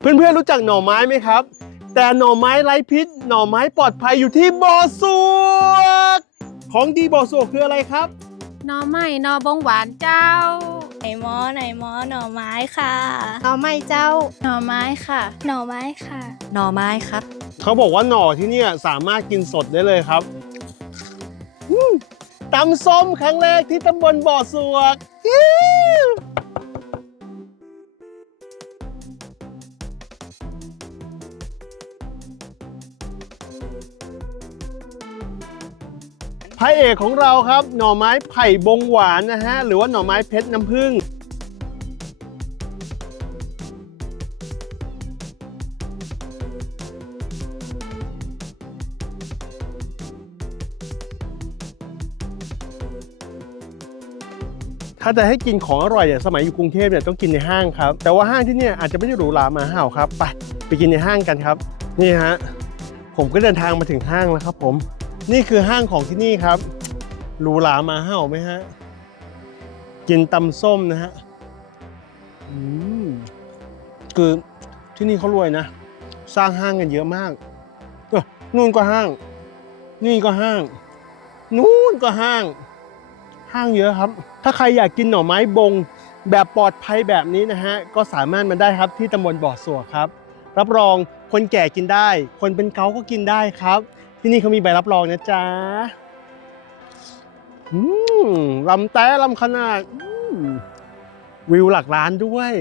เพื่อนๆรู้จักหน่อไม้ไหมครับ แต่หน่อไม้ไร้พิษ หน่อไม้ปลอดภัยอยู่ที่บ่อสวก ของดีบ่อสวกคืออะไรครับ หน่อไม้หน่อบงหวานเจ้า ไหนหมอไหนหมอหน่อไม้ค่ะ หน่อไม้เจ้า หน่อไม้ค่ะ หน่อไม้ค่ะ หน่อไม้ครับ เขาบอกว่าหน่อที่เนี่ยสามารถกินสดได้เลยครับอืมตำส้มครั้งแรกที่ตำบลบ่อสวก พระเอกของเราครับ หน่อไม้ไผ่บงหวานนะฮะ หรือว่าหน่อไม้เพชรน้ำผึ้งถ้าจะให้กินของอร่อยเนี่ยสมัยอยู่กรุงเทพเนี่ยต้องกินในห้างครับ แต่ว่าห้างที่เนี่ยอาจจะไม่ได้หรูหรามาห่าวครับ ไปไปกินในห้างกันครับ นี่ฮะผมก็เดินทางมาถึงห้างแล้วครับผม นี่คือห้างของที่นี่ครับหรูหรามาห่าวไหมฮะ กินตำส้มนะฮะอืมคือที่นี่เขารวยนะ สร้างห้างกันเยอะมากนู่นก็ห้าง นี่ก็ห้าง นู่นก็ห้าง ห้างเยอะครับ ถ้าใครอยากกินหน่อไม้บง แบบปลอดภัยแบบนี้นะฮะ ก็สามารถมาได้ครับที่ตำบลบ่อสัวครับ รับรองคนแก่กินได้ คนเป็นเกาก็กินได้ครับ ที่นี่เขามีใบรับรองนะจ๊ะอืมลำแต้ลำขนาดวิวหลักล้านด้วย